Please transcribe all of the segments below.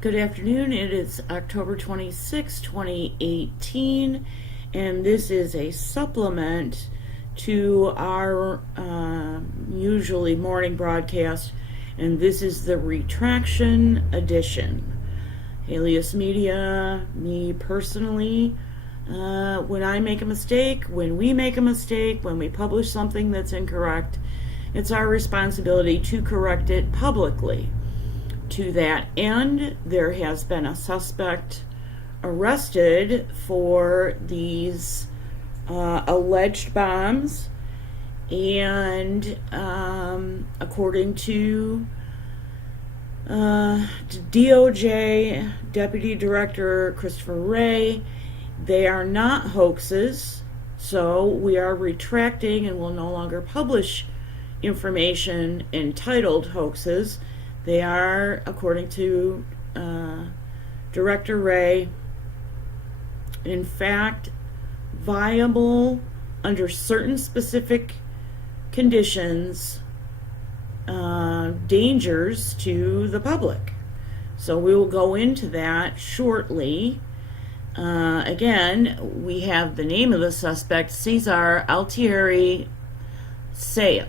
Good afternoon. It is October 26, 2018, and this is a supplement to our usually morning broadcast, and this is the Retraction edition. Halieus Media, me personally, when I make a mistake, when we make a mistake, when we publish something that's incorrect, it's our responsibility to correct it publicly. To that end, there has been a suspect arrested for these alleged bombs, and according to DOJ Deputy Director DIr.Wray, they are not hoaxes, so we are retracting and will no longer publish information entitled hoaxes. They are, according to DIr.Wray, in fact, viable under certain specific conditions, dangers to the public. So we will go into that shortly. Again, we have the name of the suspect, Cesar Altieri Sale.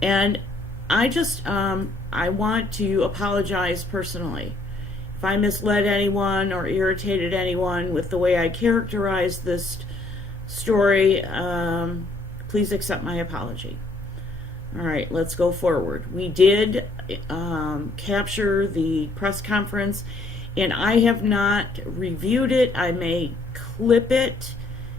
And I just, I want to apologize personally. If I misled anyone or irritated anyone with the way I characterized this story, please accept my apology. All right, let's go forward. We did capture the press conference, and I have not reviewed it. I may clip it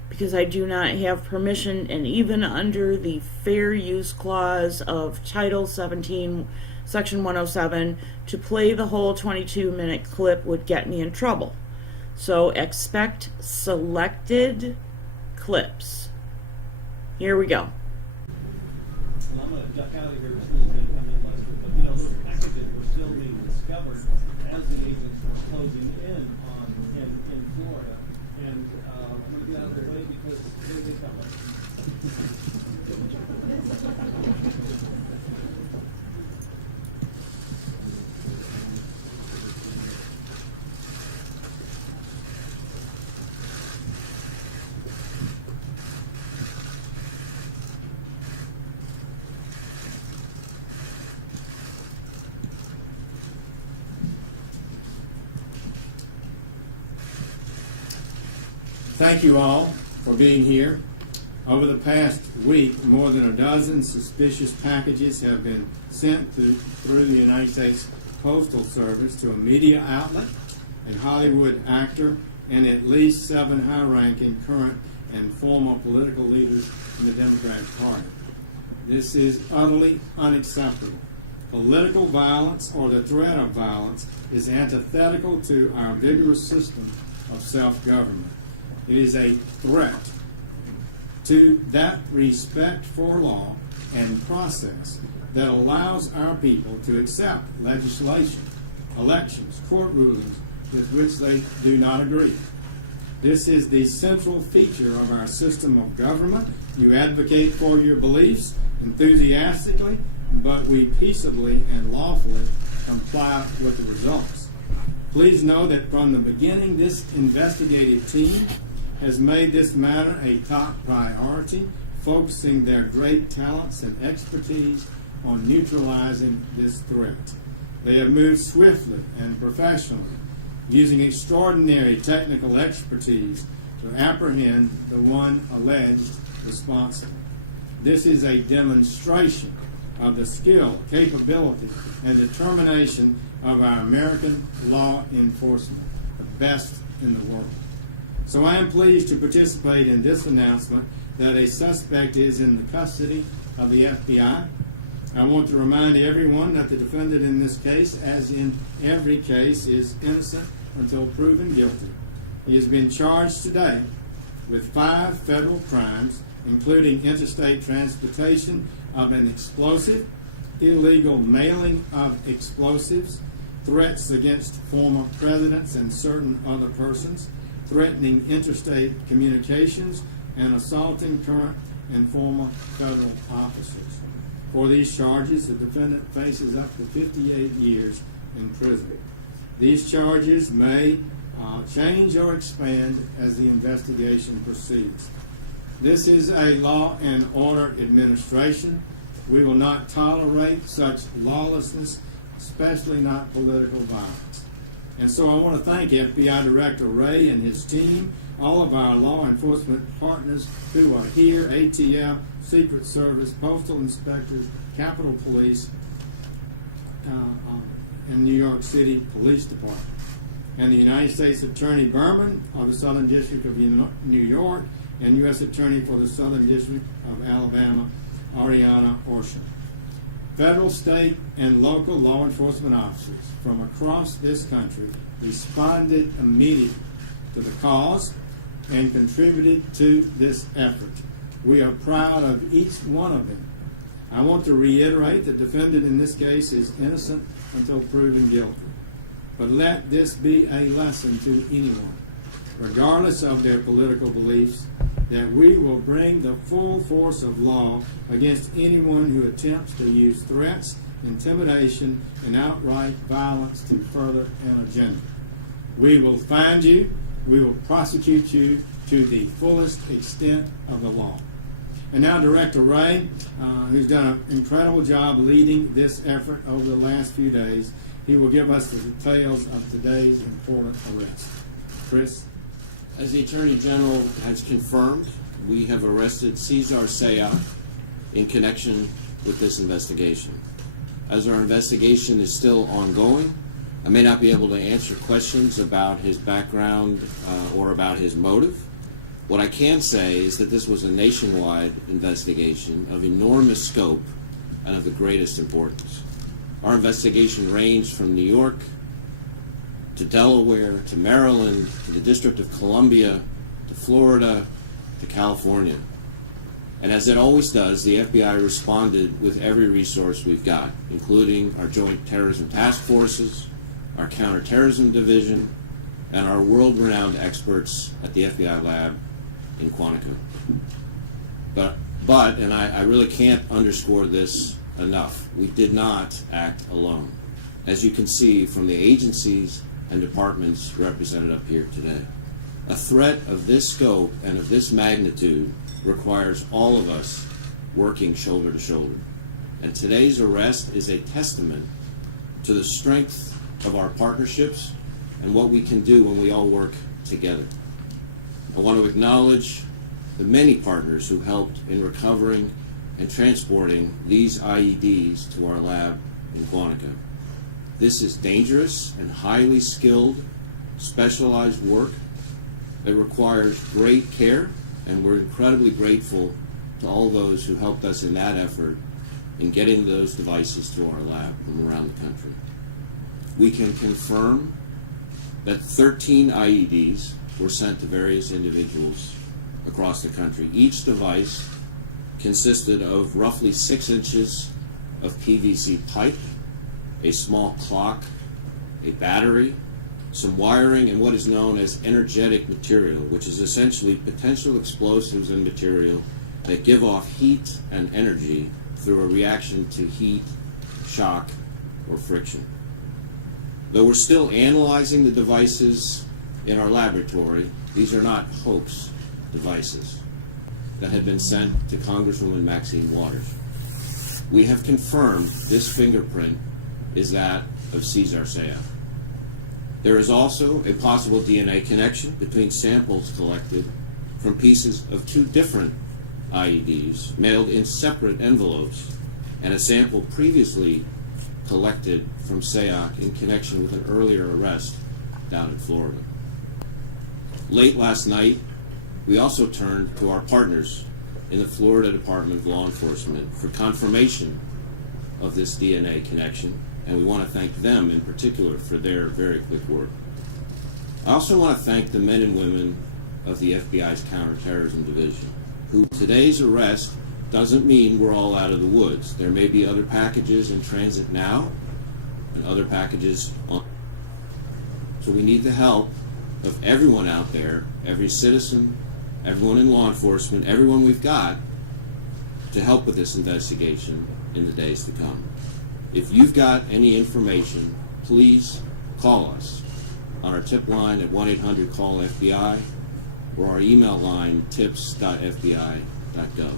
because I do not have permission, and even under the Fair Use Clause of Title 17, Section 107, to play the whole 22-minute clip would get me in trouble. So expect selected clips. Here we go. Well, I'm going to duck out of here as soon as they come in, Lester. But, you know, those packages were still being discovered as the agents were closing in Florida. And I'm going to get out of the way because here they come. Thank you all for being here. Over the past week, more than a dozen suspicious packages have been sent through the United States Postal Service to a media outlet, a Hollywood actor, and at least 7 high-ranking current and former political leaders in the Democratic Party. This is utterly unacceptable. Political violence or the threat of violence is antithetical to our vigorous system of self-government. It is a threat to that respect for law and process that allows our people to accept legislation, elections, court rulings with which they do not agree. This is the central feature of our system of government. You advocate for your beliefs enthusiastically, but we peaceably and lawfully comply with the results. Please know that from the beginning, this investigative team has made this matter a top priority, focusing their great talents and expertise on neutralizing this threat. They have moved swiftly and professionally, using extraordinary technical expertise to apprehend the one alleged responsible. This is a demonstration of the skill, capability, and determination of our American law enforcement, the best in the world. So I am pleased to participate in this announcement that a suspect is in the custody of the FBI. I want to remind everyone that the defendant in this case, as in every case, is innocent until proven guilty. He has been charged today with 5 federal crimes, including interstate transportation of an explosive, illegal mailing of explosives, threats against former presidents and certain other persons, threatening interstate communications, and assaulting current and former federal officers. For these charges, the defendant faces up to 58 years in prison. These charges may change or expand as the investigation proceeds. This is a law and order administration. We will not tolerate such lawlessness, especially not political violence. And so I want to thank FBI Director Wray and his team, all of our law enforcement partners who are here, ATF, Secret Service, Postal Inspectors, Capitol Police, and New York City Police Department, and the United States Attorney Berman of the Southern District of New York, and U.S. Attorney for the Southern District of Alabama, Ariana Orsham. Federal, state, and local law enforcement officers from across this country responded immediately to the cause and contributed to this effort. We are proud of each one of them. I want to reiterate the defendant in this case is innocent until proven guilty. But let this be a lesson to anyone, regardless of their political beliefs, that we will bring the full force of law against anyone who attempts to use threats, intimidation, and outright violence to further an agenda. We will find you, we will prosecute you to the fullest extent of the law. And now Director Wray, who's done an incredible job leading this effort over the last few days, he will give us the details of today's important arrest. Chris? As the Attorney General has confirmed, we have arrested Cesar Saya in connection with this investigation. As our investigation is still ongoing, I may not be able to answer questions about his background or about his motive. What I can say is that this was a nationwide investigation of enormous scope and of the greatest importance. Our investigation ranged from New York to Delaware, to Maryland, to the District of Columbia, to Florida, to California. And as it always does, the FBI responded with every resource we've got, including our Joint Terrorism Task Forces, our Counterterrorism Division, and our world-renowned experts at the FBI lab in Quantico. But and I really can't underscore this enough, we did not act alone, as you can see from the agencies and departments represented up here today. A threat of this scope and of this magnitude requires all of us working shoulder to shoulder. And today's arrest is a testament to the strength of our partnerships and what we can do when we all work together. I want to acknowledge the many partners who helped in recovering and transporting these IEDs to our lab in Quantico. This is dangerous and highly skilled, specialized work. It requires great care, and we're incredibly grateful to all those who helped us in that effort in getting those devices to our lab from around the country. We can confirm that 13 IEDs were sent to various individuals across the country. Each device consisted of roughly 6 inches of PVC pipe, a small clock, a battery, some wiring, and what is known as energetic material, which is essentially potential explosives and material that give off heat and energy through a reaction to heat, shock, or friction. Though we're still analyzing the devices in our laboratory, these are not hoax devices that had been sent to Congresswoman Maxine Waters. We have confirmed this fingerprint is that of Cesar Saya. There is also a possible DNA connection between samples collected from pieces of 2 different IEDs mailed in separate envelopes, and a sample previously collected from SAOC in connection with an earlier arrest down in Florida. Late last night, we also turned to our partners in the Florida Department of Law Enforcement for confirmation of this DNA connection, and we want to thank them in particular for their very quick work. I also want to thank the men and women of the FBI's Counterterrorism Division, who today's arrest doesn't mean we're all out of the woods. There may be other packages in transit now and other packages on. So we need the help of everyone out there, every citizen, everyone in law enforcement, everyone we've got, to help with this investigation in the days to come. If you've got any information, please call us on our tip line at 1-800-CALL-FBI or our email line tips.fbi.gov.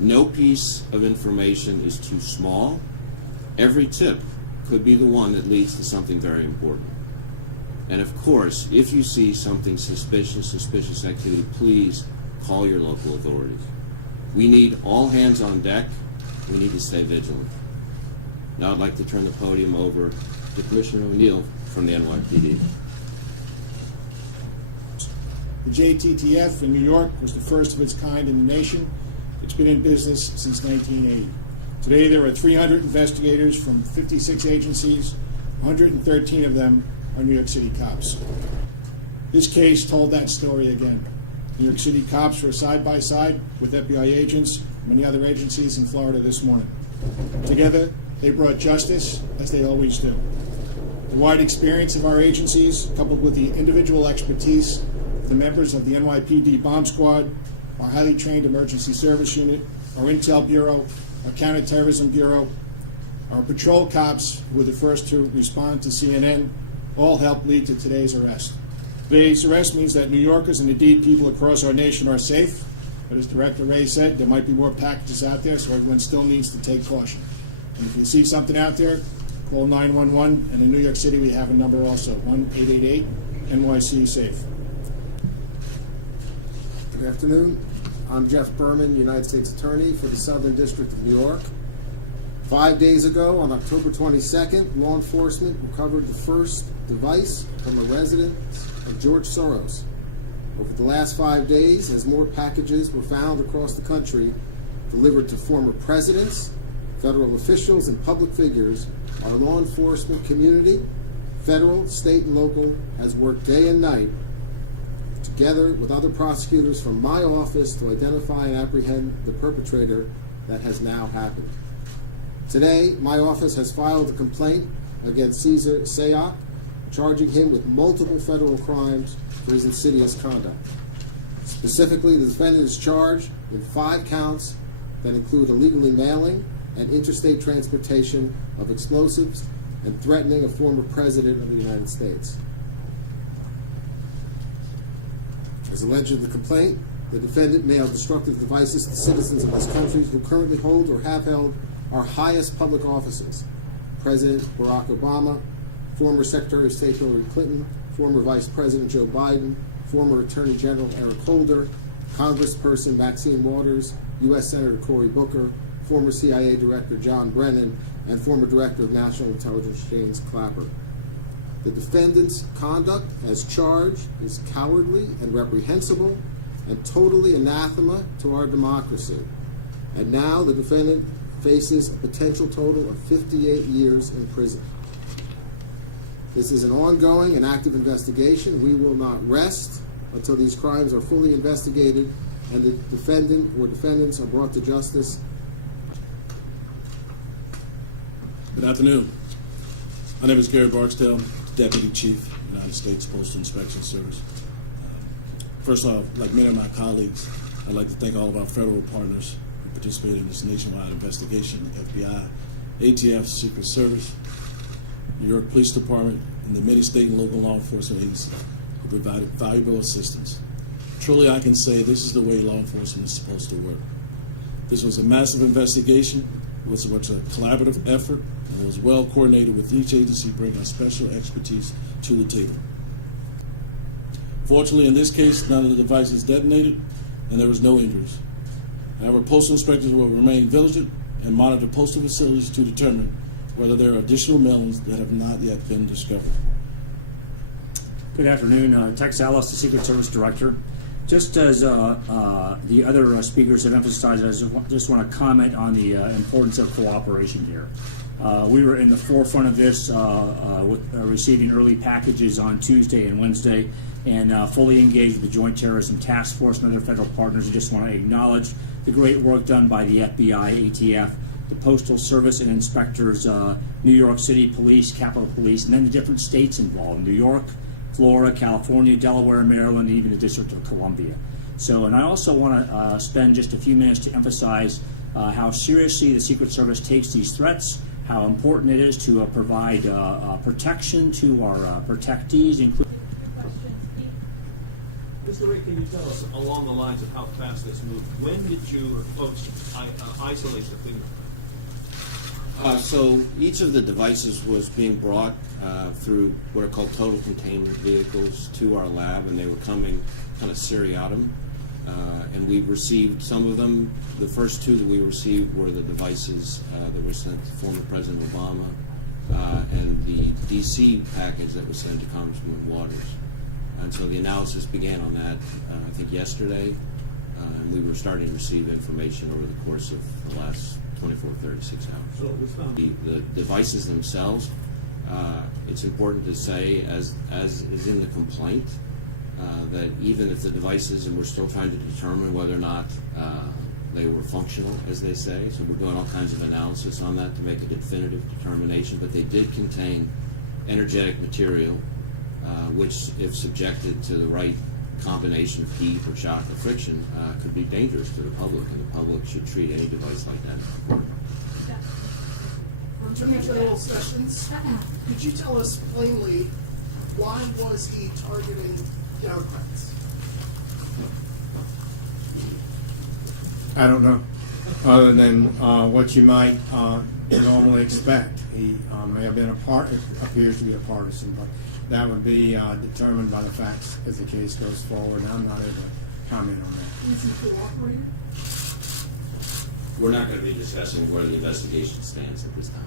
No piece of information is too small. Every tip could be the one that leads to something very important. And of course, if you see something suspicious activity, please call your local authorities. We need all hands on deck. We need to stay vigilant. Now I'd like to turn the podium over to Commissioner O'Neill from the NYPD. The JTTF in New York was the first of its kind in the nation. It's been in business since 1980. Today there are 300 investigators from 56 agencies. 113 of them are New York City cops. This case told that story again. New York City cops were side by side with FBI agents and many other agencies in Florida this morning. Together, they brought justice, as they always do. The wide experience of our agencies, coupled with the individual expertise of the members of the NYPD Bomb Squad, our highly trained emergency service unit, our Intel Bureau, our Counterterrorism Bureau, our patrol cops, who were the first to respond to CNN, all helped lead to today's arrest. Today's arrest means that New Yorkers and indeed people across our nation are safe, but as Director Wray said, there might be more packages out there, so everyone still needs to take caution. And if you see something out there, call 911, and in New York City we have a number also, 1-888-NYC-SAFE. Good afternoon. I'm Jeff Berman, United States Attorney for the Southern District of New York. 5 days ago, on October 22nd, law enforcement recovered the first device from a residence of George Soros. Over the last 5 days, as more packages were found across the country delivered to former presidents, federal officials, and public figures, our law enforcement community, federal, state, and local, has worked day and night together with other prosecutors from my office to identify and apprehend the perpetrator that has now happened. Today, my office has filed a complaint against Cesar Sayoc, charging him with multiple federal crimes for his insidious conduct. Specifically, the defendant is charged with 5 counts that include illegally mailing and interstate transportation of explosives and threatening a former president of the United States. As alleged in the complaint, the defendant mailed destructive devices to citizens of this country who currently hold or have held our highest public offices: President Barack Obama, former Secretary of State Hillary Clinton, former Vice President Joe Biden, former Attorney General Eric Holder, Congressperson Maxine Waters, U.S. Senator Cory Booker, former CIA Director John Brennan, and former Director of National Intelligence James Clapper. The defendant's conduct as charged is cowardly and reprehensible and totally anathema to our democracy. And now the defendant faces a potential total of 58 years in prison. This is an ongoing and active investigation. We will not rest until these crimes are fully investigated and the defendant or defendants are brought to justice. Good afternoon. My name is Gary Barksdale, Deputy Chief, United States Postal Inspection Service. First off, like many of my colleagues, I'd like to thank all of our federal partners who participated in this nationwide investigation: FBI, ATF, Secret Service, New York Police Department, and the many state and local law enforcement agencies who provided valuable assistance. Truly, I can say this is the way law enforcement is supposed to work. This was a massive investigation. It was a collaborative effort, and it was well coordinated with each agency bringing a special expertise to the table. Fortunately, in this case, none of the devices detonated, and there was no injuries. However, postal inspectors will remain vigilant and monitor postal facilities to determine whether there are additional mailings that have not yet been discovered. Good afternoon, Tex Ellis, the Secret Service Director. Just as the other speakers have emphasized, I just want to comment on the importance of cooperation here. We were in the forefront of this with receiving early packages on Tuesday and Wednesday, and fully engaged with the Joint Terrorism Task Force and other federal partners. I just want to acknowledge the great work done by the FBI, ATF, the Postal Service, and inspectors, New York City Police, Capitol Police, and then the different states involved: New York, Florida, California, Delaware, Maryland, and even the District of Columbia. So, and I also want to spend just a few minutes to emphasize how seriously the Secret Service takes these threats, how important it is to provide protection to our protectees, including. Mr. Wray, can you tell us along the lines of how fast this moved? When did you folks isolate the fingerprint? So each of the devices was being brought through what are called total containment vehicles to our lab, and they were coming kind of seriatim. And we received some of them. The first two that we received were the devices that were sent to former President Obama and the D.C. package that was sent to Congresswoman Waters. And so the analysis began on that, I think, yesterday, and we were starting to receive information over the course of the last 24, 36 hours. So it was found. The devices themselves, it's important to say, as is in the complaint, that even if the devices, and we're still trying to determine whether or not they were functional, as they say, so we're doing all kinds of analysis on that to make a definitive determination, but they did contain energetic material, which, if subjected to the right combination of heat or shock or friction, could be dangerous to the public, and the public should treat any device like that as important. Attorney General Sessions, could you tell us plainly why was he targeting Democrats? I don't know, other than what you might normally expect. He may have been appears to be a partisan, but that would be determined by the facts as the case goes forward, and I'm not able to comment on that. Is he cooperating? We're not going to be discussing where the investigation stands at this time.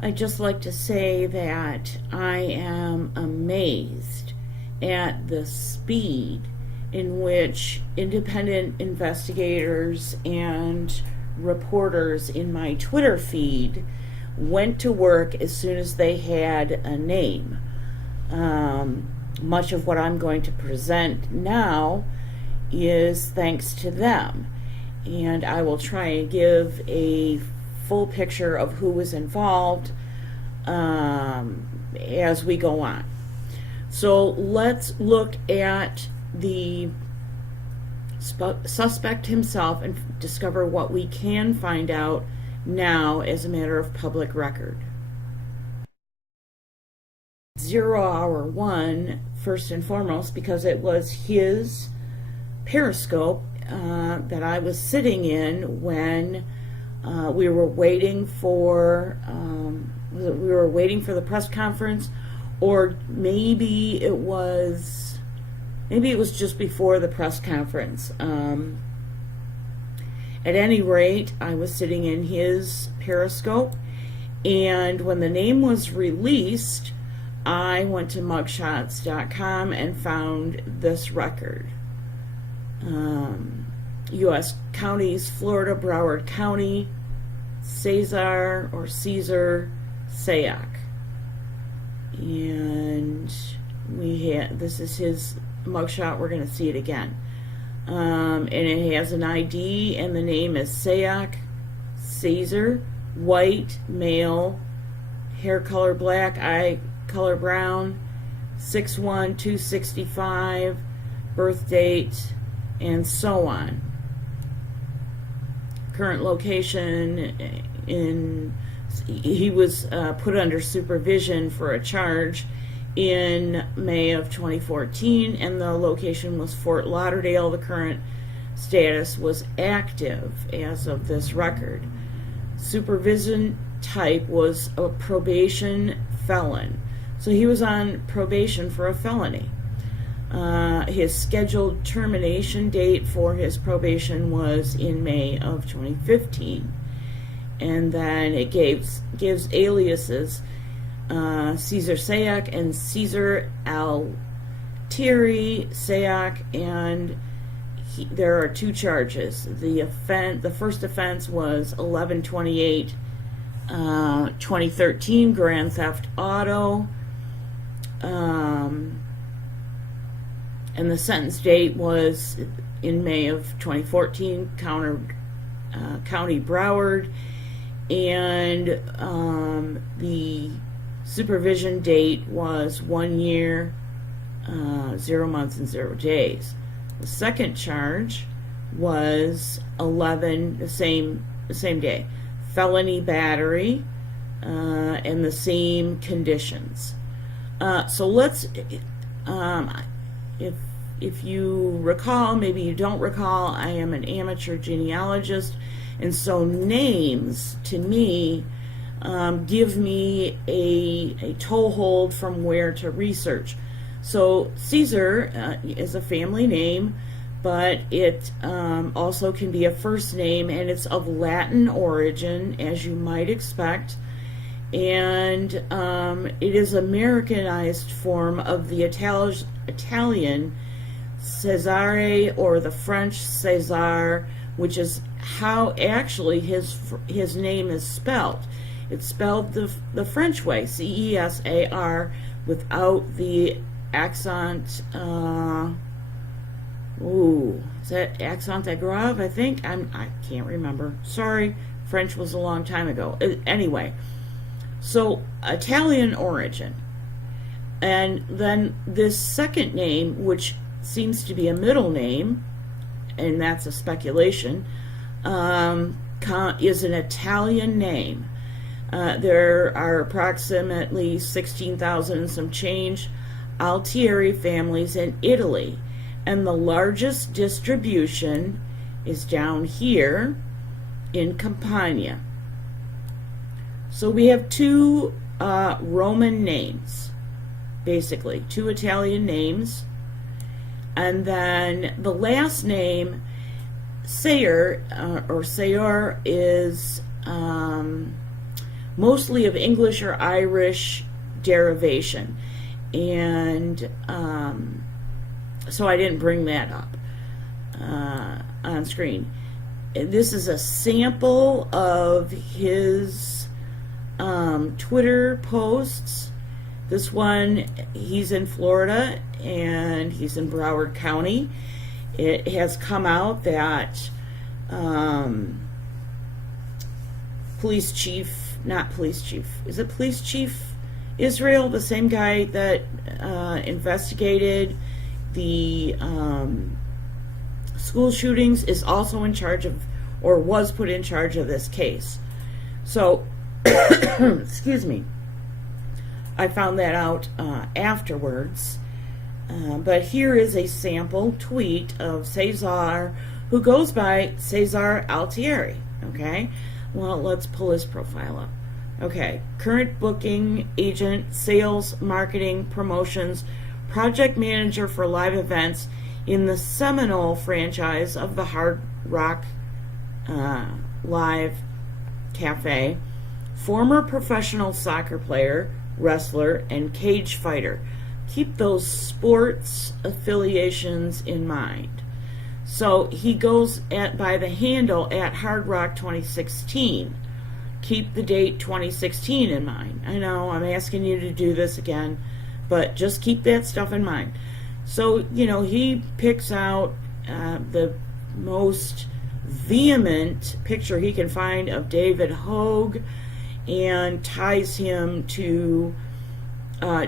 I'd just like to say that I am amazed at the speed in which independent investigators and reporters in my Twitter feed went to work as soon as they had a name. Much of what I'm going to present now is thanks to them, and I will try and give a full picture of who was involved as we go on. So let's look at the suspect himself and discover what we can find out now as a matter of public record. 0 Hour 1, first and foremost, because it was his Periscope that I was sitting in when we were waiting for the press conference, or maybe it was just before the press conference. At any rate, I was sitting in his Periscope, and when the name was released, I went to mugshots.com and found this record. U.S. counties: Florida, Broward County, Caesar Sayak. And this is his mugshot. We're going to see it again. And it has an ID, and the name is Sayak Caesar, white, male, hair color black, eye color brown, 6'1", 265, birth date, and so on. Current location he was put under supervision for a charge in May of 2014, and the location was Fort Lauderdale. The current status was active as of this record. Supervision type was a probation felon. So he was on probation for a felony. His scheduled termination date for his probation was in May of 2015. And then it gives aliases Caesar Sayak and Caesar Altieri Sayak, and there are 2 charges. The first offense was 11/28, 2013, grand theft auto, and the sentence date was in May of 2014, County Broward, and the supervision date was 1 year, 0 months, and 0 days. The second charge was 11, the same day, felony battery, and the same conditions. So let's, if you recall, maybe you don't recall, I am an amateur genealogist, and so names to me give me a toehold from where to research. So Caesar is a family name, but it also can be a first name, and it's of Latin origin, as you might expect. And it is Americanized form of the Italian Cesare, or the French César, which is how actually his name is spelled. It's spelled the French way, Cesar, without the accent. Is that accent aigrave? I think I can't remember. Sorry, French was a long time ago. Anyway, so Italian origin, and then this second name, which seems to be a middle name, and that's a speculation, is an Italian name. There are approximately 16,000 and some change Altieri families in Italy, and the largest distribution is down here in Campania. So we have 2 Roman names, basically 2 Italian names, and then the last name, Sayer, or Sayor, is mostly of English or Irish derivation, and so I didn't bring that up on screen. This is a sample of his Twitter posts. This one, he's in Florida, and he's in Broward County. It has come out that police chief Israel, the same guy that investigated the school shootings, is also in charge of, or was put in charge of, this case. So, excuse me, I found that out afterwards. But here is a sample tweet of Cesar, who goes by Cesar Altieri. Okay, well, let's pull his profile up. Okay, current booking agent, sales, marketing, promotions, project manager for live events in the Seminole franchise of the Hard Rock Live Cafe, former professional soccer player, wrestler, and cage fighter. Keep those sports affiliations in mind. So he goes by the handle at Hard Rock 2016. Keep the date 2016 in mind. I know I'm asking you to do this again, but just keep that stuff in mind. So, he picks out the most vehement picture he can find of David Hogue and ties him to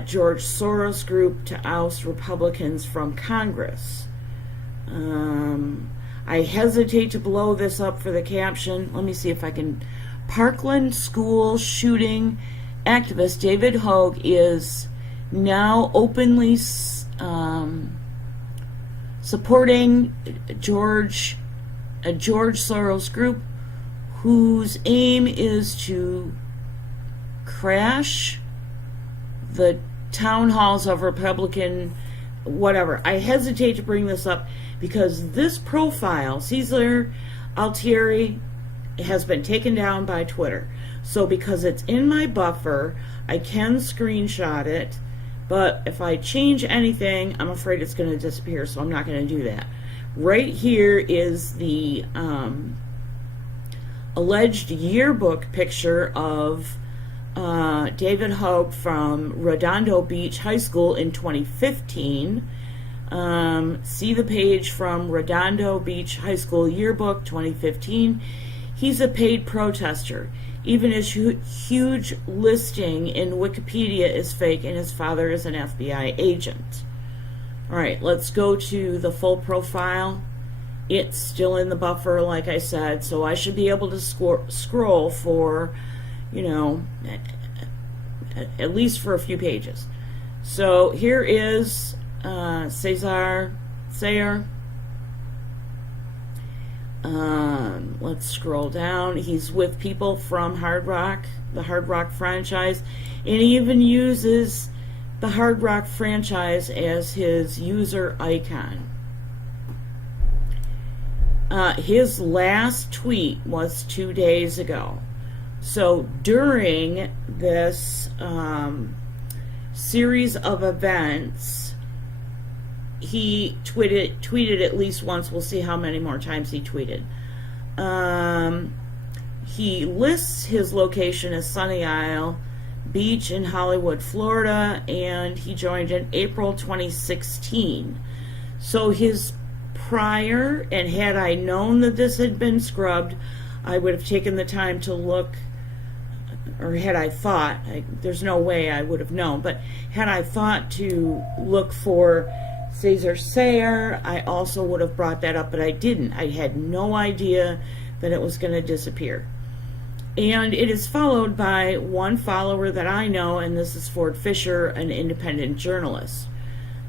George Soros Group to oust Republicans from Congress. I hesitate to blow this up for the caption. Let me see if I can. Parkland school shooting activist David Hogue is now openly supporting George Soros Group, whose aim is to crash the town halls of Republican whatever. I hesitate to bring this up because this profile, Cesar Altieri, has been taken down by Twitter. So because it's in my buffer, I can screenshot it, but if I change anything, I'm afraid it's going to disappear, so I'm not going to do that. Right here is the alleged yearbook picture of David Hope from Redondo Beach High School in 2015. See the page from Redondo Beach High School yearbook 2015. He's a paid protester. Even his huge listing in Wikipedia is fake, and his father is an FBI agent. All right, let's go to the full profile. It's still in the buffer, like I said, so I should be able to scroll for, you know, at least for a few pages. So here is Cesar Sayer. Let's scroll down. He's with people from Hard Rock, the Hard Rock franchise, and he even uses the Hard Rock franchise as his user icon. His last tweet was 2 days ago. So during this series of events, he tweeted at least once. We'll see how many more times he tweeted. He lists his location as Sunny Isle Beach in Hollywood, Florida, and he joined in April 2016. So his prior, and had I known that this had been scrubbed, I would have taken the time to look, or had I thought, there's no way I would have known, but had I thought to look for Cesar Sayer, I also would have brought that up, but I didn't. I had no idea that it was going to disappear. And it is followed by one follower that I know, and this is Ford Fisher, an independent journalist.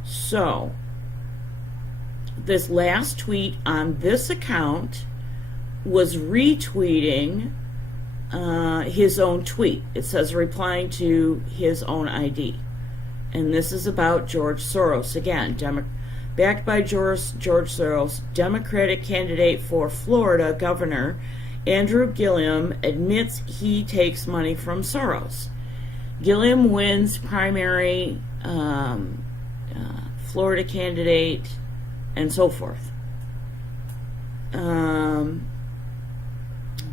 So, this last tweet on this account was retweeting his own tweet. It says replying to his own ID. And this is about George Soros. Again, backed by George Soros, Democratic candidate for Florida governor Andrew Gillum admits he takes money from Soros. Gillum wins primary, Florida candidate, and so forth. The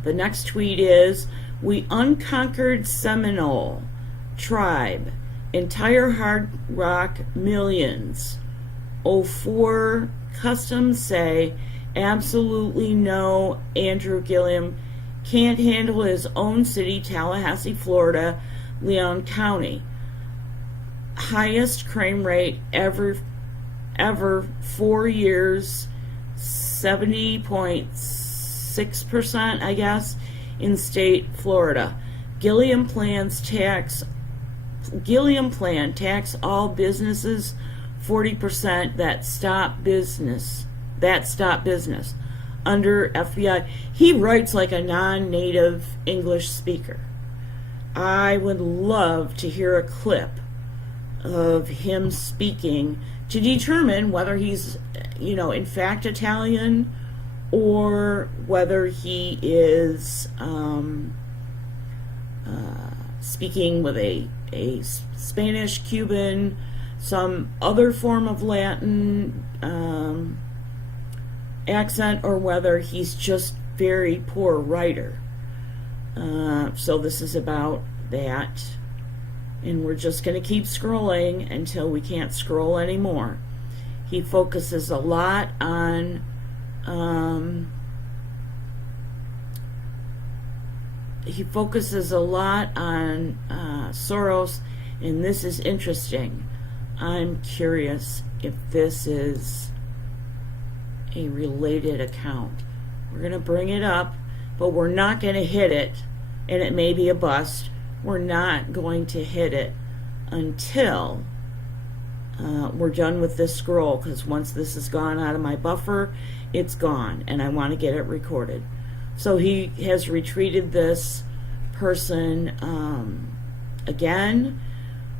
next tweet is, we unconquered Seminole tribe, entire Hard Rock millions. 04 customs say absolutely no. Andrew Gillum can't handle his own city, Tallahassee, Florida, Leon County. Highest crime rate ever, 4 years, 70.6%, I guess, in state Florida. Gilliam plan tax all businesses 40% that stop business under FBI. He writes like a non-native English speaker. I would love to hear a clip of him speaking to determine whether he's, in fact Italian, or whether he is speaking with a Spanish, Cuban, some other form of Latin accent, or whether he's just very poor writer. So this is about that, and we're just going to keep scrolling until we can't scroll anymore. He focuses a lot on Soros, and this is interesting. I'm curious if this is a related account. We're going to bring it up, but we're not going to hit it, and it may be a bust. We're not going to hit it until we're done with this scroll, because once this is gone out of my buffer, it's gone, and I want to get it recorded. So he has retweeted this person again.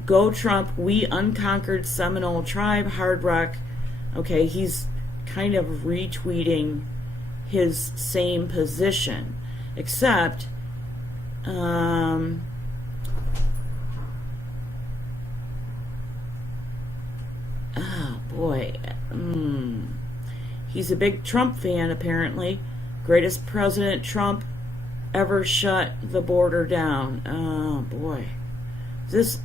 Go Trump, we unconquered Seminole tribe, Hard Rock. Okay, he's kind of retweeting his same position, except oh boy, he's a big Trump fan apparently. Greatest President Trump ever shut the border down. Oh boy. This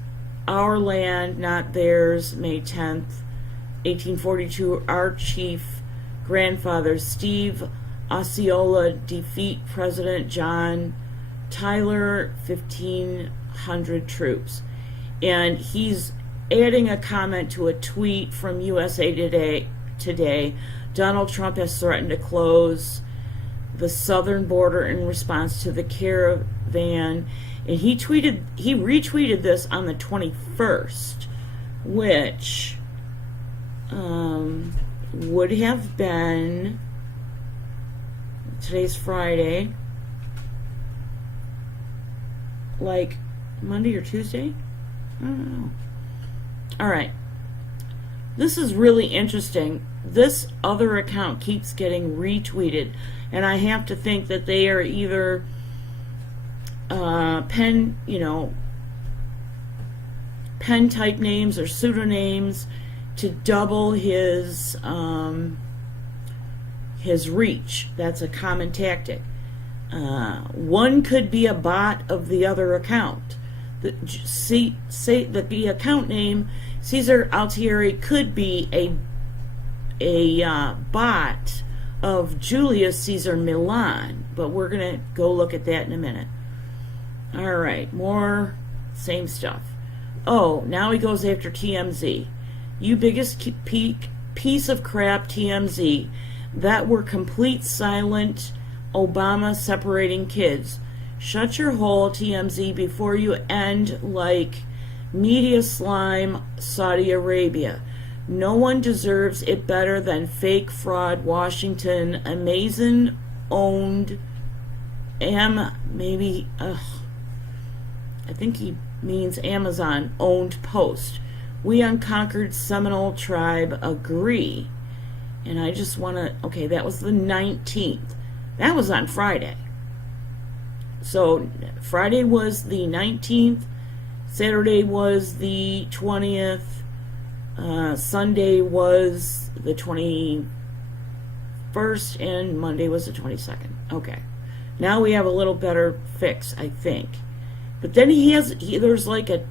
our land, not theirs, May 10th, 1842. Our chief grandfather, Steve Osceola, defeat President John Tyler, 1,500 troops. And he's adding a comment to a tweet from USA Today. Donald Trump has threatened to close the southern border in response to the caravan, and he retweeted this on the 21st, which would have been, today's Friday, like Monday or Tuesday? I don't know. All right. This is really interesting. This other account keeps getting retweeted, and I have to think that they are either pen type names or pseudonyms to double his reach. That's a common tactic. One could be a bot of the other account. The account name Cesar Altieri could be a bot of Julius Caesar Milan, but we're gonna go look at that in a minute. All right, more same stuff. Oh, now he goes after TMZ. You biggest piece of crap, TMZ. That were complete silent Obama separating kids. Shut your hole, TMZ, before you end like media slime Saudi Arabia. No one deserves it better than fake fraud Washington. Amazon owned I think he means Amazon owned Post. We unconquered Seminole tribe agree. And I just want to, okay, that was the 19th. That was on Friday. So Friday was the 19th, Saturday was the 20th, Sunday was the 21st, and Monday was the 22nd. Okay. Now we have a little better fix, I think. But then there's like a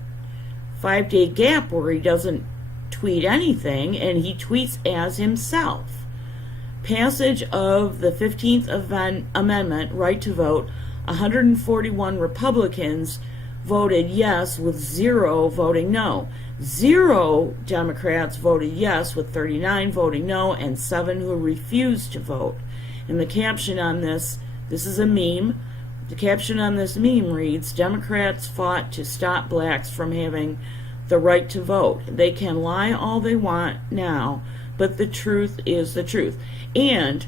5-day gap where he doesn't tweet anything, and he tweets as himself. Passage of the 15th Amendment, right to vote, 141 Republicans voted yes with 0 voting no. 0 Democrats voted yes with 39 voting no, and 7 who refused to vote. And the caption on this is a meme. The caption on this meme reads, Democrats fought to stop blacks from having the right to vote. They can lie all they want now, but the truth is the truth. And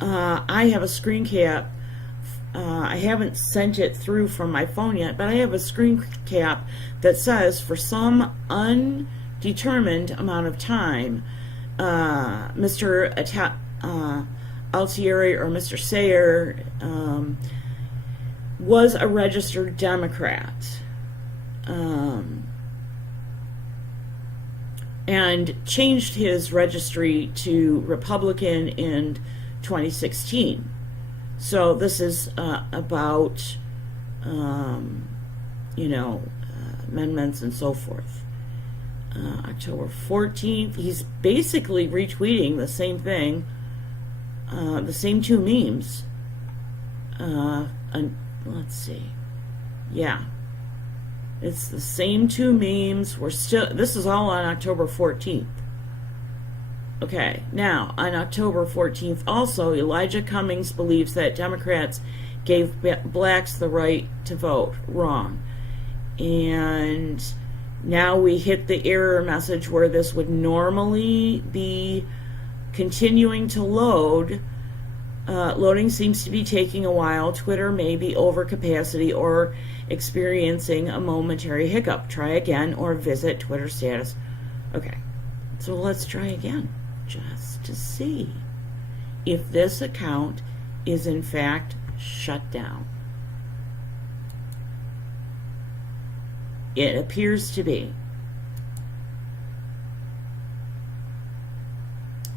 I have a screen cap. I haven't sent it through from my phone yet, but I have a screen cap that says, for some undetermined amount of time, Mr. Altieri or Mr. Sayer was a registered Democrat. And changed his registry to Republican in 2016. So this is about, amendments and so forth. October 14th, he's basically retweeting the same thing, the same 2 memes. And let's see. Yeah. It's the same 2 memes. This is all on October 14th. Okay, now, on October 14th also, Elijah Cummings believes that Democrats gave blacks the right to vote. Wrong. And now we hit the error message where this would normally be continuing to load. Loading seems to be taking a while. Twitter may be over capacity or experiencing a momentary hiccup. Try again or visit Twitter status. Okay, so let's try again just to see if this account is in fact shut down. It appears to be.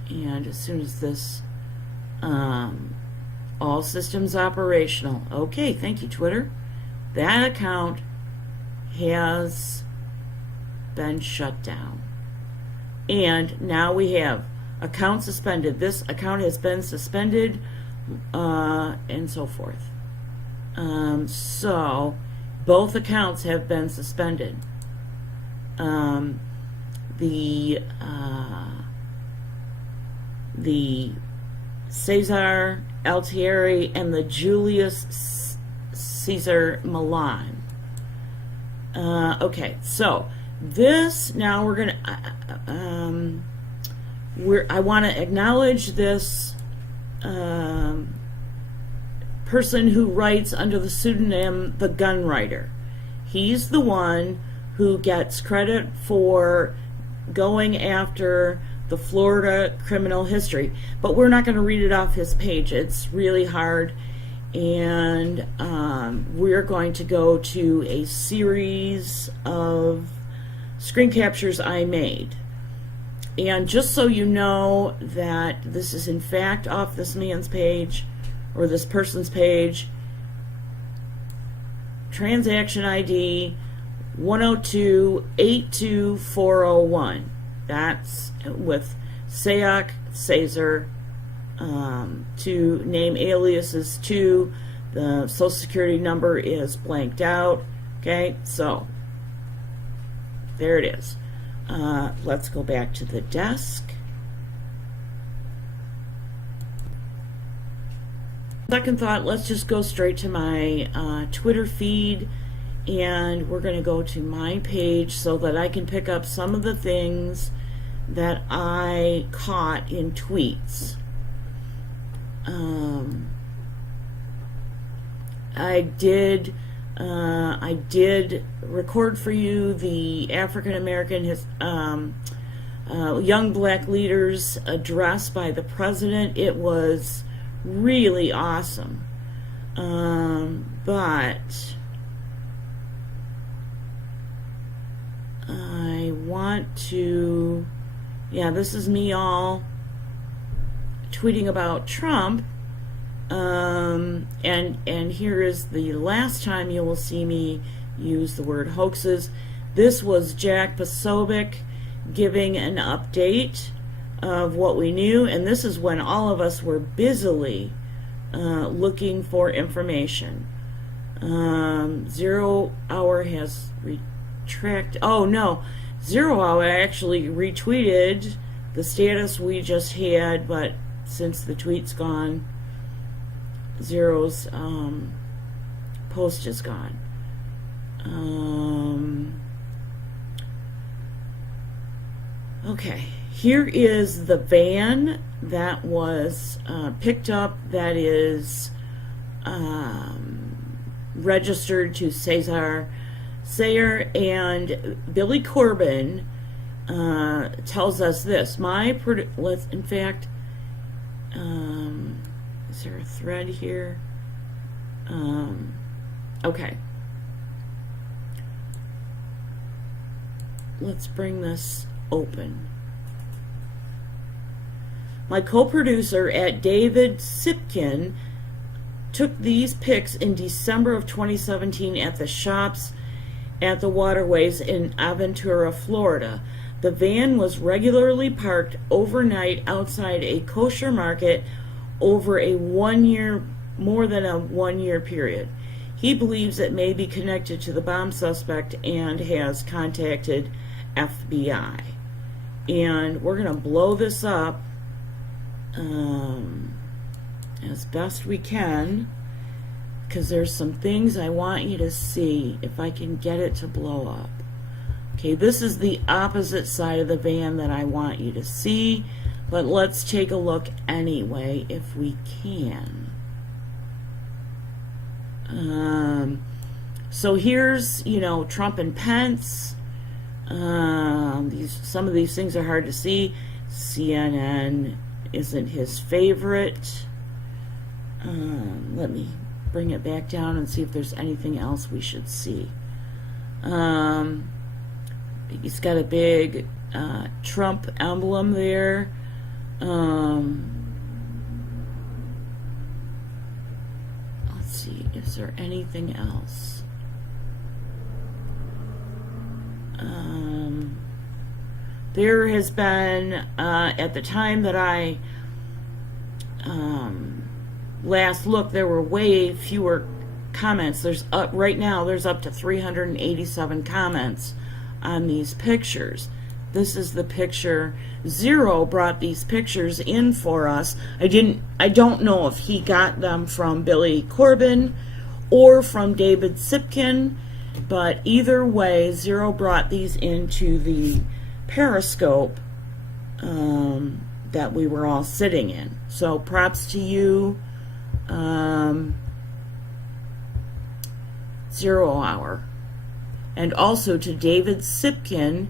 And as soon as this all systems operational. Okay, thank you, Twitter. That account has been shut down. And now we have account suspended. This account has been suspended, and so forth. So both accounts have been suspended. The Cesar Altieri and the Julius Caesar Milan. Okay, so this now we're gonna. I want to acknowledge this person who writes under the pseudonym the GunWriter. He's the one who gets credit for going after the Florida criminal history, but we're not going to read it off his page. It's really hard, and we're going to go to a series of screen captures I made. And just so you know that this is in fact off this man's page, or this person's page, transaction ID 102-82401. That's with Sayak Caesar, to name aliases 2. The social security number is blanked out. Okay, so there it is. Let's go back to the desk. Second thought, let's just go straight to my Twitter feed, and we're going to go to my page so that I can pick up some of the things that I caught in tweets. I did record for you the African American young black leaders address by the president. It was really awesome, but I want to, this is me all tweeting about Trump, and here is the last time you will see me use the word hoaxes. This was Jack Posobiec giving an update of what we knew, and this is when all of us were busily looking for information. 0 Hour has retracted. Oh no, 0 Hour actually retweeted the status we just had, but since the tweet's gone, Zero's post is gone. Okay, here is the van that was picked up, that is registered to Cesar Sayer, and Billy Corbin tells us this. Let's, in fact, is there a thread here? Okay. Let's bring this open. My co-producer at David Sipkin took these pics in December of 2017 at the shops at the Waterways in Aventura, Florida. The van was regularly parked overnight outside a kosher market over a more than a 1 year period. He believes it may be connected to the bomb suspect and has contacted FBI. And we're going to blow this up as best we can, because there's some things I want you to see if I can get it to blow up. Okay, this is the opposite side of the van that I want you to see. but let's take a look anyway if we can. So here's, Trump and Pence. Some of these things are hard to see. CNN isn't his favorite. Let me bring it back down and see if there's anything else we should see. He's got a big Trump emblem there. Let's see, is there anything else? There has been, at the time that I last looked, there were way fewer comments. Right now there's up to 387 comments on these pictures. This is the picture. Zero brought these pictures in for us. I don't know if he got them from Billy Corbin or from David Sipkin, but either way, Zero brought these into the Periscope that we were all sitting in. So props to you, 0 Hour. And also to David Sipkin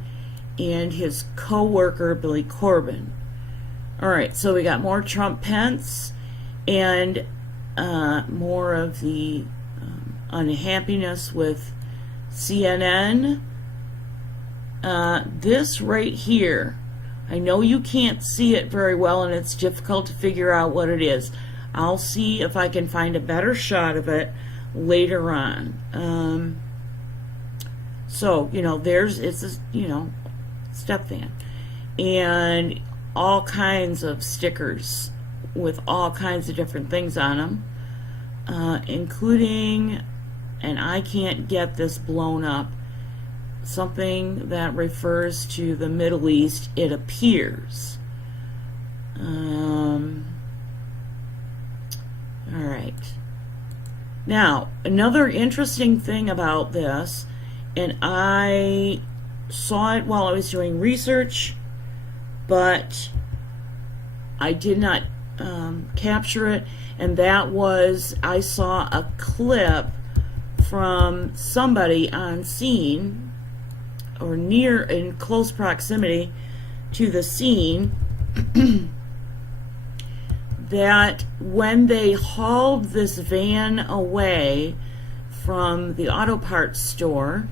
and his co-worker Billy Corbin. Alright, so we got more Trump Pence and more of the unhappiness with CNN. This right here, I know you can't see it very well and it's difficult to figure out what it is. I'll see if I can find a better shot of it later on. So, it's a, step van. And all kinds of stickers with all kinds of different things on them, including, and I can't get this blown up, something that refers to the Middle East, it appears. Alright. Now, another interesting thing about this, and I saw it while I was doing research, but I did not capture it, and that was, I saw a clip from somebody on scene, or near, in close proximity to the scene, that when they hauled this van away from the auto parts store,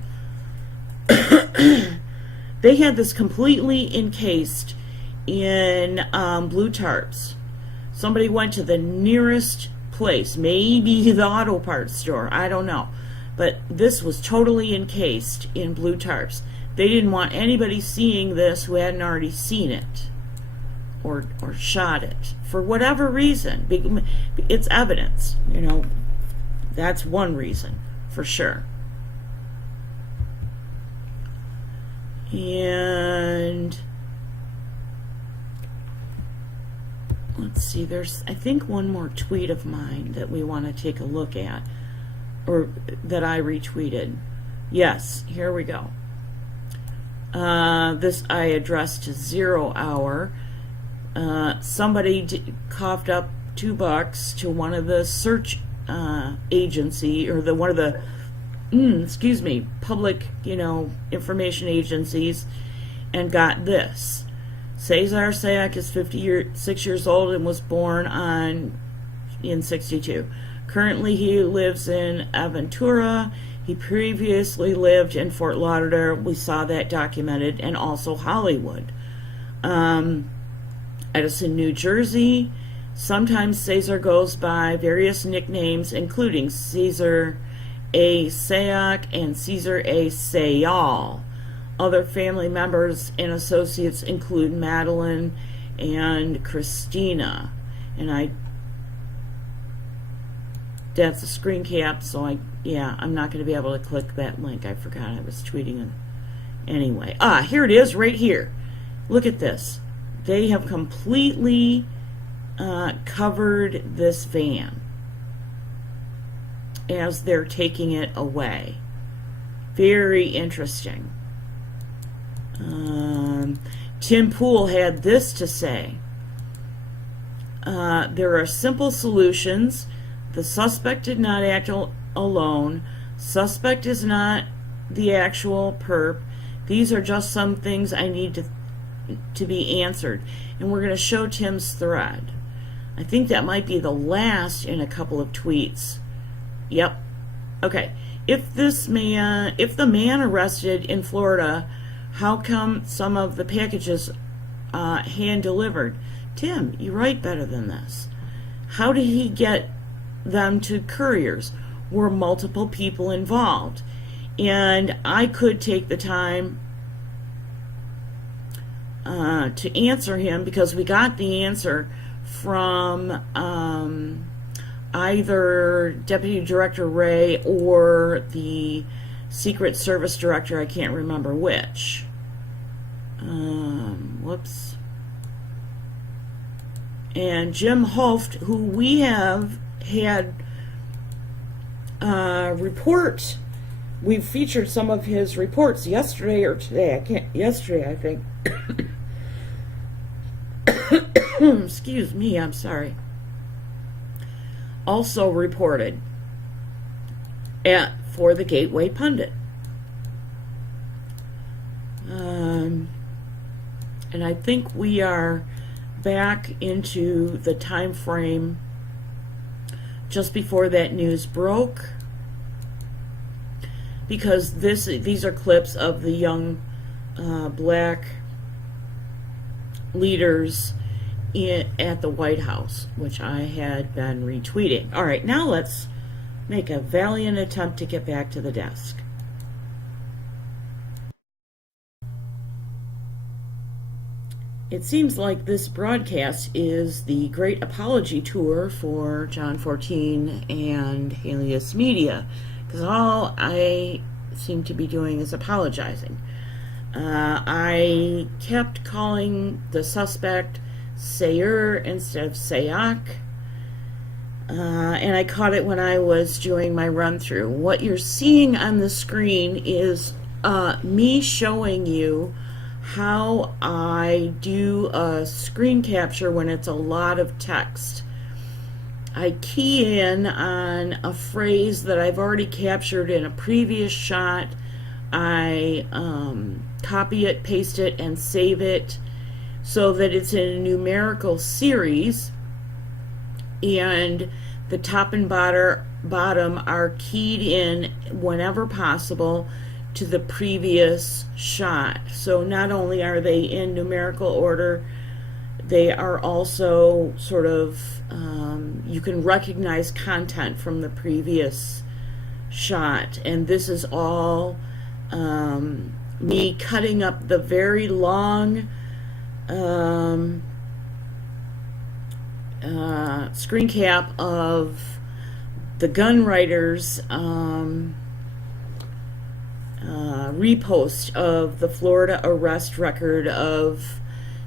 they had this completely encased in blue tarps. Somebody went to the nearest place, maybe the auto parts store, I don't know, but this was totally encased in blue tarps. They didn't want anybody seeing this who hadn't already seen it or shot it for whatever reason. It's evidence, that's one reason for sure. And let's see, there's, I think, one more tweet of mine that we want to take a look at, or that I retweeted. Yes, here we go. This I addressed to 0 Hour. Somebody coughed up $2 to one of the search agency, or one of the public, information agencies, and got this. Cesar Sayak is 56 years old and was born in 62. Currently he lives in Aventura. He previously lived in Fort Lauderdale. We saw that documented, and also Hollywood. Edison, New Jersey. Sometimes Cesar goes by various nicknames, including Cesar A. Sayak and Cesar A. Sayal. Other family members and associates include Madeline and Christina. And that's a screen cap, so I'm not going to be able to click that link. I forgot I was tweeting it. Anyway, here it is, right here. Look at this. They have completely covered this van as they're taking it away. Very interesting. Tim Pool had this to say. There are simple solutions. The suspect did not act alone. Suspect is not the actual perp. These are just some things I need to be answered. And we're going to show Tim's thread. I think that might be the last in a couple of tweets. Yep. Okay. If the man arrested in Florida, how come some of the packages hand delivered? Tim, you write better than this. How did he get them to couriers? Were multiple people involved? And I could take the time to answer him, because we got the answer from either Deputy Director Wray or the Secret Service Director. I can't remember which. Whoops. And Jim Hoft, who we have had report. We've featured some of his reports yesterday or today. Yesterday, I think. Excuse me, I'm sorry. Also reported for the Gateway Pundit. And I think we are back into the time frame just before that news broke, because these are clips of the young black leaders at the White House, which I had been retweeting. All right, now let's make a valiant attempt to get back to the desk. It seems like this broadcast is the great apology tour for John 14 and Halieus Media, because all I seem to be doing is apologizing. I kept calling the suspect Sayer instead of Sayak, and I caught it when I was doing my run-through. What you're seeing on the screen is me showing you how I do a screen capture when it's a lot of text. I key in on a phrase that I've already captured in a previous shot. I copy it, paste it, and save it so that it's in a numerical series, and the top and bottom are keyed in whenever possible to the previous shot. So not only are they in numerical order, they are also sort of, you can recognize content from the previous shot. And this is all me cutting up the very long screen cap of the GunWriter's repost of the Florida arrest record of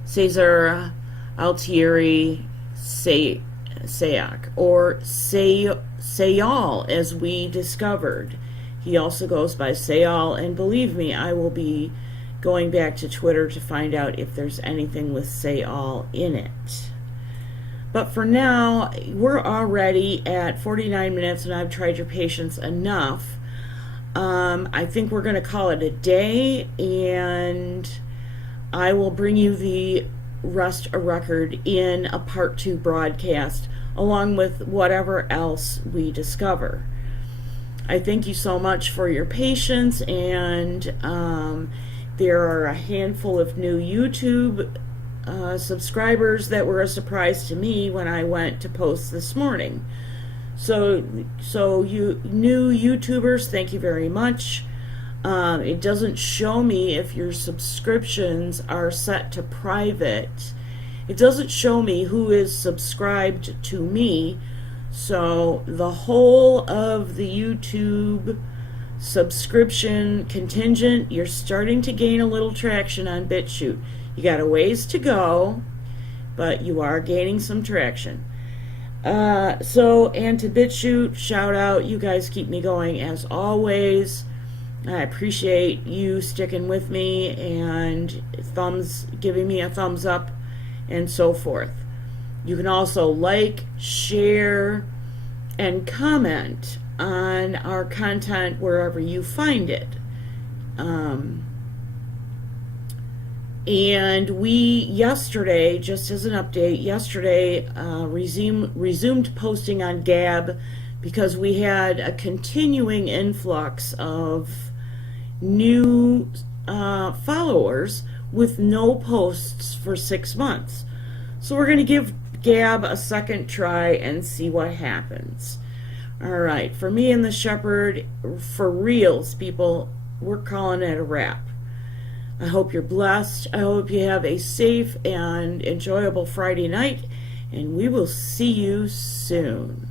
Cesar Altieri Sayak, or Sayal, as we discovered. He also goes by Sayal, and believe me, I will be going back to Twitter to find out if there's anything with Sayal in it. But for now, we're already at 49 minutes, and I've tried your patience enough. I think we're going to call it a day, and I will bring you the rest a record in a part 2 broadcast, along with whatever else we discover. I thank you so much for your patience, and there are a handful of new YouTube subscribers that were a surprise to me when I went to post this morning. So you new YouTubers, thank you very much. It doesn't show me if your subscriptions are set to private. It doesn't show me who is subscribed to me. So the whole of the YouTube subscription contingent, you're starting to gain a little traction on BitChute. You got a ways to go, but you are gaining some traction. And to BitChute, shout out. You guys keep me going as always. I appreciate you sticking with me and giving me a thumbs up and so forth. You can also like, share, and comment on our content wherever you find it. And we yesterday, just as an update, yesterday resumed posting on Gab because we had a continuing influx of new followers with no posts for 6 months. So we're going to give Gab a second try and see what happens. All right, for me and the Shepherd, for reals, people, we're calling it a wrap. I hope you're blessed. I hope you have a safe and enjoyable Friday night, and we will see you soon.